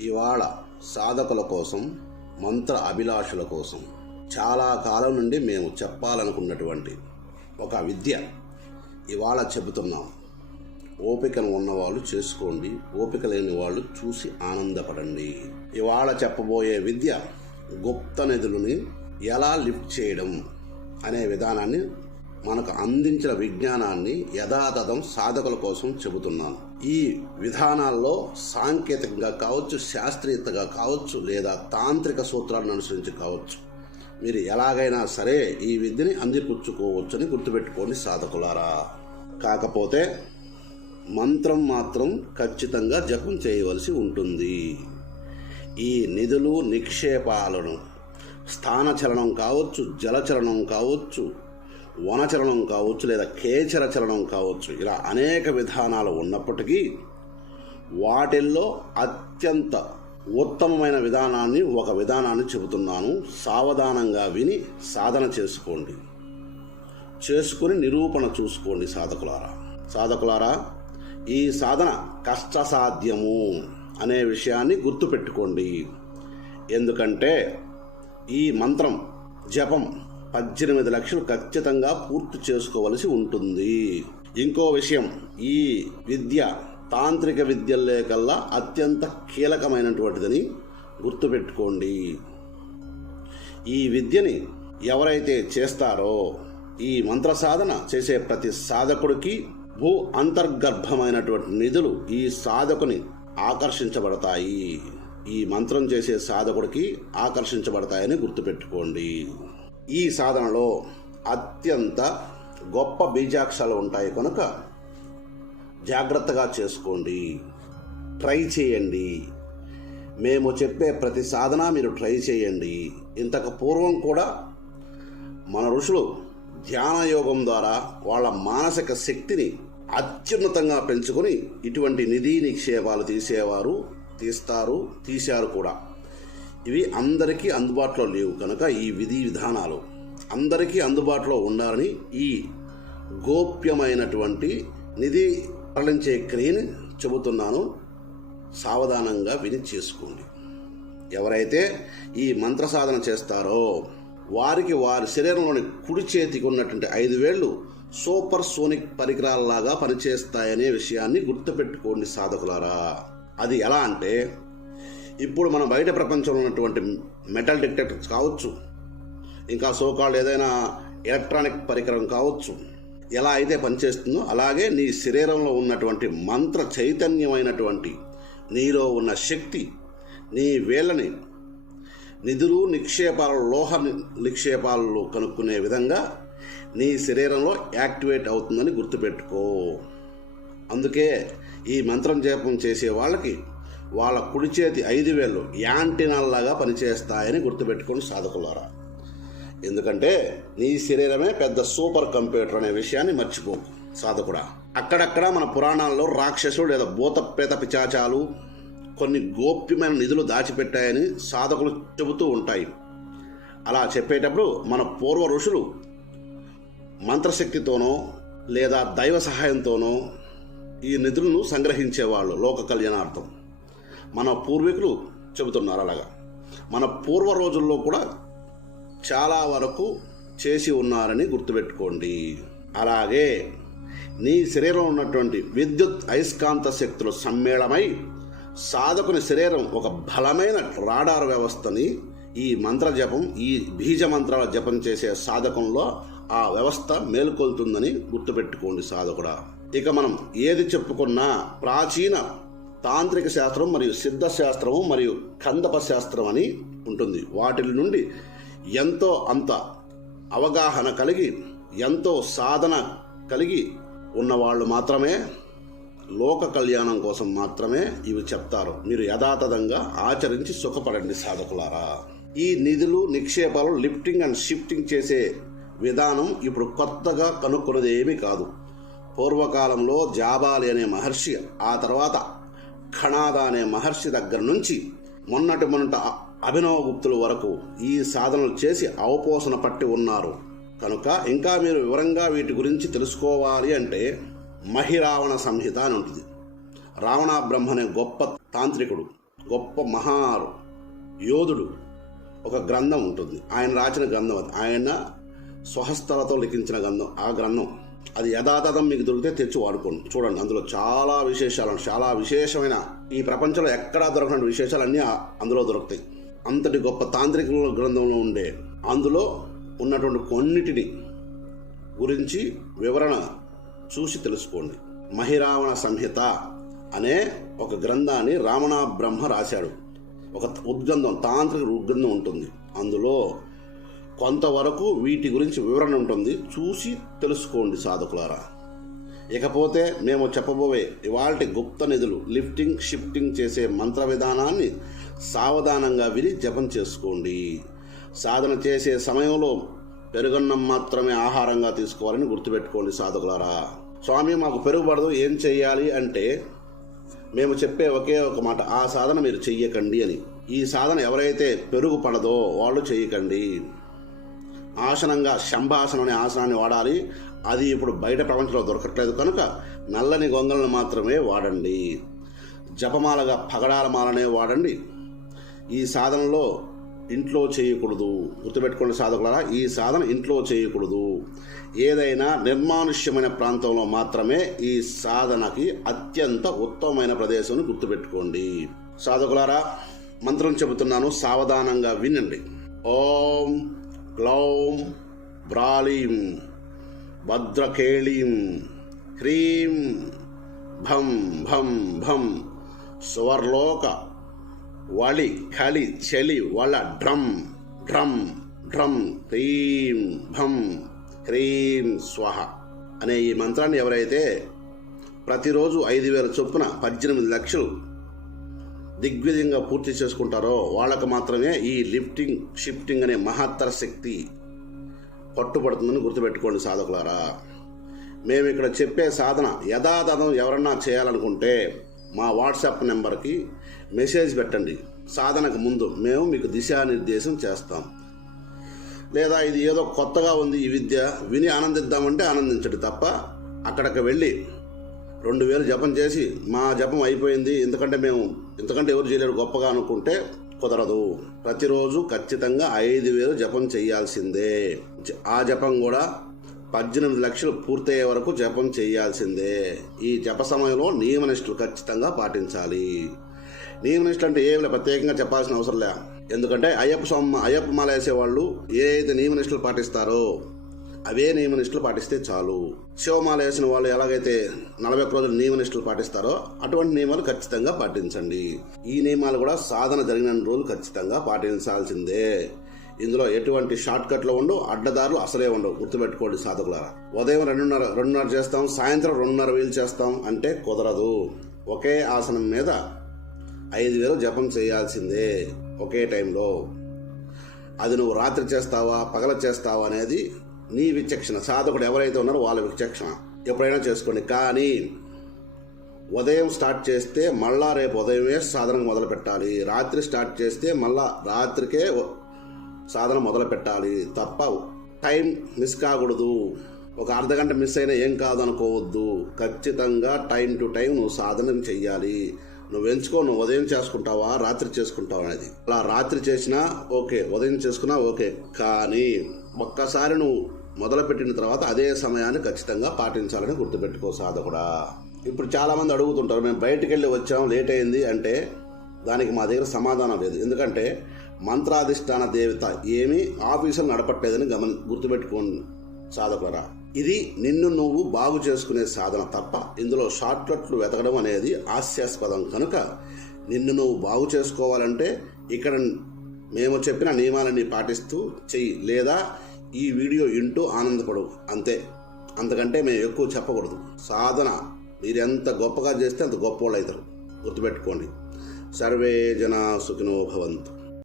ఇవాళ సాధకుల కోసం మంత్ర అభిలాషుల కోసం చాలా కాలం నుండి మేము చెప్పాలనుకున్నటువంటి ఒక విద్య ఇవాళ చెబుతున్నాం. ఓపికను ఉన్నవాళ్ళు చేసుకోండి ఓపిక లేని వాళ్ళు చూసి ఆనందపడండి. ఇవాళ చెప్పబోయే విద్య గుప్త నిధులని ఎలా లిఫ్ట్ చేయడం అనే విధానాన్ని మనకు అందించిన విజ్ఞానాన్ని యథాతథం సాధకుల కోసం చెబుతున్నాను. ఈ విధానాల్లో సాంకేతికంగా కావచ్చు శాస్త్రీయతగా కావచ్చు లేదా తాంత్రిక సూత్రాలను అనుసరించి కావచ్చు. మీరు ఎలాగైనా సరే ఈ విద్యని అందిపుచ్చుకోవచ్చని గుర్తుపెట్టుకోండి సాధకులారా. కాకపోతే మంత్రం మాత్రం ఖచ్చితంగా జపం చేయవలసి ఉంటుంది. ఈ నిధులు నిక్షేపాలను స్థానచలనం కావచ్చు జలచలనం కావచ్చు వనచలనం కావచ్చు లేదా కేచర చలనం కావచ్చు. ఇలా అనేక విధానాలు ఉన్నప్పటికీ వాటిల్లో అత్యంత ఉత్తమమైన విధానాన్ని ఒక విధానాన్ని చెబుతున్నాను. సావధానంగా విని సాధన చేసుకోండి. చేసుకుని నిరూపణ చూసుకోండి సాధకులారా. సాధకులారా ఈ సాధన కష్టసాధ్యము అనే విషయాన్ని గుర్తుపెట్టుకోండి. ఎందుకంటే ఈ మంత్రం జపం పద్దెనిమిది లక్షలు ఖచ్చితంగా పూర్తి చేసుకోవలసి ఉంటుంది. ఇంకో విషయం ఈ విద్య తాంత్రిక విద్యలే కల్లా అత్యంత కీలకమైనటువంటిదని గుర్తుపెట్టుకోండి. ఈ విద్యని ఎవరైతే చేస్తారో ఈ మంత్ర సాధన చేసే ప్రతి సాధకుడికి భూ అంతర్గర్భమైనటువంటి నిధులు ఈ సాధకుని ఆకర్షించబడతాయి. ఈ మంత్రం చేసే సాధకుడికి ఆకర్షించబడతాయని గుర్తుపెట్టుకోండి. ఈ సాధనలో అత్యంత గొప్ప బీజాక్షరాలు ఉంటాయి. కనుక జాగ్రత్తగా చేసుకోండి. ట్రై చేయండి. మేము చెప్పే ప్రతి సాధన మీరు ట్రై చేయండి. ఇంతకు పూర్వం కూడా మన ఋషులు ధ్యాన యోగం ద్వారా వాళ్ళ మానసిక శక్తిని అత్యున్నతంగా పెంచుకొని ఇటువంటి నిధి నిక్షేపాలు తీసేవారు తీస్తారు తీశారు కూడా. ఇవి అందరికీ అందుబాటులో లేవు కనుక ఈ విధి విధానాలు అందరికీ అందుబాటులో ఉండాలని ఈ గోప్యమైనటువంటి నిధి తరలించే క్రియని చెబుతున్నాను. సావధానంగా విని చేసుకోండి. ఎవరైతే ఈ మంత్ర సాధన చేస్తారో వారికి వారి శరీరంలోని కుడి చేతికి ఉన్నటువంటి ఐదు వేళ్ళు సూపర్ సోనిక్ పరికరాలలాగా పనిచేస్తాయనే విషయాన్ని గుర్తుపెట్టుకోండి సాధకులారా. అది ఎలా అంటే ఇప్పుడు మనం బయట ప్రపంచంలో ఉన్నటువంటి మెటల్ డిటెక్టర్స్ కావచ్చు ఇంకా సోకాళ్ళు ఏదైనా ఎలక్ట్రానిక్ పరికరం కావచ్చు ఎలా అయితే పనిచేస్తుందో అలాగే నీ శరీరంలో ఉన్నటువంటి మంత్ర చైతన్యమైనటువంటి నీలో ఉన్న శక్తి నీ వేళ్ళని నిధులు నిక్షేపాలు లోహ ని- నిక్షేపాలు కనుక్కునే విధంగా నీ శరీరంలో యాక్టివేట్ అవుతుందని గుర్తుపెట్టుకో. అందుకే ఈ మంత్రం జపం చేసే వాళ్ళకి వాళ్ళ కుడి చేతి ఐదు వేళ్ళు యాంటినల్లాగా పనిచేస్తాయని గుర్తుపెట్టుకొని సాధకులారా. ఎందుకంటే నీ శరీరమే పెద్ద సూపర్ కంప్యూటర్ అనే విషయాన్ని మర్చిపోకు సాధకుడా. అక్కడక్కడ మన పురాణాల్లో రాక్షసుడు లేదా భూతప్రేత పిచాచాలు కొన్ని గోప్యమైన నిధులు దాచిపెట్టాయని సాధకులు చెబుతూ ఉంటాయి. అలా చెప్పేటప్పుడు మన పూర్వ ఋషులు మంత్రశక్తితోనో లేదా దైవ సహాయంతోనో ఈ నిధులను సంగ్రహించేవాళ్ళు లోక కళ్యాణార్థం. మన పూర్వీకులు చెబుతున్నారు అలాగా. మన పూర్వ రోజుల్లో కూడా చాలా వరకు చేసి ఉన్నారని గుర్తుపెట్టుకోండి. అలాగే నీ శరీరం ఉన్నటువంటి విద్యుత్ అయస్కాంత శక్తులు సమ్మేళమై సాధకుని శరీరం ఒక బలమైన రాడార్ వ్యవస్థని ఈ మంత్ర జపం ఈ బీజ మంత్రాల జపం చేసే సాధకంలో ఆ వ్యవస్థ మేల్కొల్తుందని గుర్తుపెట్టుకోండి సాధకుడా. ఇక మనం ఏది చెప్పుకున్నా ప్రాచీన తాంత్రిక శాస్త్రం మరియు సిద్ధ శాస్త్రము మరియు కందప శాస్త్రం అని ఉంటుంది. వాటి నుండి ఎంతో అంత అవగాహన కలిగి ఎంతో సాధన కలిగి ఉన్నవాళ్ళు మాత్రమే లోక కళ్యాణం కోసం మాత్రమే ఇవి చెప్తారు. మీరు యథాతథంగా ఆచరించి సుఖపడండి సాధకులారా. ఈ నిధులు నిక్షేపాలు లిఫ్టింగ్ అండ్ షిఫ్టింగ్ చేసే విధానం ఇప్పుడు కొత్తగా కనుక్కున్నది ఏమీ కాదు. పూర్వకాలంలో జాబాలి అనే మహర్షి ఆ తర్వాత ఖణాద అనే మహర్షి దగ్గర నుంచి మొన్నటి మొన్నట అభినవ గుప్తుల వరకు ఈ సాధనలు చేసి అవపోసన పట్టి ఉన్నారు. కనుక ఇంకా మీరు వివరంగా వీటి గురించి తెలుసుకోవాలి అంటే మహిరావణ సంహిత అని ఉంటుంది. రావణ బ్రహ్మ అనే గొప్ప తాంత్రికుడు గొప్ప మహా యోధుడు ఒక గ్రంథం ఉంటుంది. ఆయన రాసిన గ్రంథం అది. ఆయన స్వహస్తలతో లిఖించిన గ్రంథం. ఆ గ్రంథం అది యథాతథం మీకు దొరికితే తెచ్చి వాడుకోండి. చూడండి అందులో చాలా విశేషాలు చాలా విశేషమైన ఈ ప్రపంచంలో ఎక్కడా దొరకని విశేషాలు అన్నీ అందులో దొరుకుతాయి. అంతటి గొప్ప తాంత్రిక గ్రంథంలో ఉండే అందులో ఉన్నటువంటి కొన్నిటిని గురించి వివరణ చూసి తెలుసుకోండి. మహిరావణ సంహిత అనే ఒక గ్రంథాన్ని రావణ బ్రహ్మ రాశాడు. ఒక ఉద్గ్రంథం తాంత్రిక ఉద్గ్రంథం ఉంటుంది. అందులో కొంతవరకు వీటి గురించి వివరణ ఉంటుంది. చూసి తెలుసుకోండి సాధకులారా. ఇకపోతే మేము చెప్పబోయే ఇవాల్టి గుప్త నిధులు లిఫ్టింగ్ షిఫ్టింగ్ చేసే మంత్ర విధానాన్ని సావధానంగా విని జపం చేసుకోండి. సాధన చేసే సమయంలో పెరుగన్నం మాత్రమే ఆహారంగా తీసుకోవాలని గుర్తుపెట్టుకోండి సాధకులారా. స్వామి మాకు పెరుగుపడదు ఏం చెయ్యాలి అంటే మేము చెప్పే ఒకే ఒక మాట ఆ సాధన మీరు చెయ్యకండి అని. ఈ సాధన ఎవరైతే పెరుగు పడదో వాళ్ళు చెయ్యకండి. ఆసనంగా శంభాసనం అనే ఆసనాన్ని వాడాలి. అది ఇప్పుడు బయట ప్రపంచంలో దొరకట్లేదు కనుక నల్లని గొంగలను మాత్రమే వాడండి. జపమాలగా పగడాల మాలనే వాడండి. ఈ సాధనలో ఇంట్లో చేయకూడదు. గుర్తుపెట్టుకోండి సాధకులారా ఈ సాధన ఇంట్లో చేయకూడదు. ఏదైనా నిర్మానుష్యమైన ప్రాంతంలో మాత్రమే ఈ సాధనకి అత్యంత ఉత్తమమైన ప్రదేశం గుర్తుపెట్టుకోండి. సాధకులారా మంత్రం చెబుతున్నాను సావధానంగా వినండి. ఓం క్లౌం బ్రాలీం భద్రకేళీం హ్రీం భం భం భం సువర్లోక వళి కలి చలి వళ డ్రమ్ డ్రమ్ డ్రమ్ హ్రీం భం హ్రీం స్వహ అనే ఈ మంత్రాన్ని ఎవరైతే ప్రతిరోజు ఐదు వేల చొప్పున పద్దెనిమిది లక్షలు దిగ్విజయంగా పూర్తి చేసుకుంటారో వాళ్ళకు మాత్రమే ఈ లిఫ్టింగ్ షిఫ్టింగ్ అనే మహత్తర శక్తి పట్టుబడుతుందని గుర్తుపెట్టుకోండి సాధకులారా. మేము ఇక్కడ చెప్పే సాధన యథాతథం ఎవరన్నా చేయాలనుకుంటే మా వాట్సాప్ నెంబర్కి మెసేజ్ పెట్టండి. సాధనకు ముందు మేము మీకు దిశానిర్దేశం చేస్తాం. లేదా ఇది ఏదో కొత్తగా ఉంది ఈ విద్య విని ఆనందిద్దామంటే ఆనందించండి తప్ప అక్కడికి వెళ్ళి రెండు వేలు జపం చేసి మా జపం అయిపోయింది. ఎందుకంటే మేము ఎందుకంటే ఎవరు చేయలేరు గొప్పగా అనుకుంటే కుదరదు. ప్రతిరోజు ఖచ్చితంగా ఐదు వేలు జపం చేయాల్సిందే. ఆ జపం కూడా పద్దెనిమిది లక్షలు పూర్తయ్యే వరకు జపం చేయాల్సిందే. ఈ జప సమయంలో నియమనిష్ఠులు ఖచ్చితంగా పాటించాలి. నియమనిష్ఠులు అంటే ఏమి ప్రత్యేకంగా చెప్పాల్సిన అవసరం లే. ఎందుకంటే అయ్యప్ప సొమ్మ అయ్యప్ప మాల వేసేవాళ్ళు ఏ అయితే పాటిస్తారో అవే నియమనిష్ఠులు పాటిస్తే చాలు. శివమాల వేసిన వాళ్ళు ఎలాగైతే నలభై ఒక్క రోజులు నియమనిష్టలు పాటిస్తారో అటువంటి నియమాలు ఖచ్చితంగా పాటించండి. ఈ నియమాలు కూడా సాధన జరిగిన రోజులు ఖచ్చితంగా పాటించాల్సిందే. ఇందులో ఎటువంటి షార్ట్ కట్లు ఉండవు అడ్డదారులు అసలే ఉండవు. గుర్తుపెట్టుకోండి సాధకులారా. ఉదయం రెండున్నర రెండున్నర చేస్తాం సాయంత్రం రెండున్నర వీలు చేస్తాం అంటే కుదరదు. ఒకే ఆసనం మీద ఐదు వేలు జపం చేయాల్సిందే ఒకే టైంలో. అది నువ్వు రాత్రి చేస్తావా పగల చేస్తావా అనేది నీ విచక్షణ. సాధకుడు ఎవరైతే ఉన్నారో వాళ్ళ విచక్షణ. ఎప్పుడైనా చేసుకోండి. కానీ ఉదయం స్టార్ట్ చేస్తే మళ్ళా రేపు ఉదయమే సాధన మొదలు పెట్టాలి. రాత్రి స్టార్ట్ చేస్తే మళ్ళా రాత్రికే సాధన మొదలు పెట్టాలి. తప్ప టైం మిస్ కాకూడదు. ఒక అర్ధ గంట మిస్ అయినా ఏం కాదు అనుకోవద్దు. ఖచ్చితంగా టైం టు టైం నువ్వు సాధన చెయ్యాలి. నువ్వు ఎంచుకో నువ్వు ఉదయం చేసుకుంటావా రాత్రి చేసుకుంటావా అనేది. అలా రాత్రి చేసినా ఓకే ఉదయం చేసుకున్నా ఓకే. కానీ ఒక్కసారి నువ్వు మొదలుపెట్టిన తర్వాత అదే సమయాన్ని ఖచ్చితంగా పాటించాలని గుర్తుపెట్టుకో సాధకుడా. ఇప్పుడు చాలామంది అడుగుతుంటారు మేము బయటికి వెళ్ళి వచ్చాం లేట్ అయింది అంటే దానికి మా దగ్గర సమాధానం లేదు. ఎందుకంటే మంత్రాధిష్టాన దేవత ఏమీ ఆఫీసులు నడపట్లేదని గమని గుర్తుపెట్టుకోండి సాధకులరా. ఇది నిన్ను నువ్వు బాగు చేసుకునే సాధన తప్ప ఇందులో షార్ట్కట్లు వెతకడం అనేది హాస్యాస్పదం కనుక నిన్ను నువ్వు బాగు చేసుకోవాలంటే ఇక్కడ మేము చెప్పిన నియమాలన్నీ పాటిస్తూ చెయ్యి. లేదా ఈ వీడియో వింటూ ఆనందపడు. అంతే. అంతకంటే మేము ఎక్కువ చెప్పకూడదు. సాధన. మీరు ఎంత గొప్పగా చేస్తే అంత గొప్ప వాళ్ళు అవుతారు. గుర్తుపెట్టుకోండి. సర్వే జనా సుఖినో భవంతు.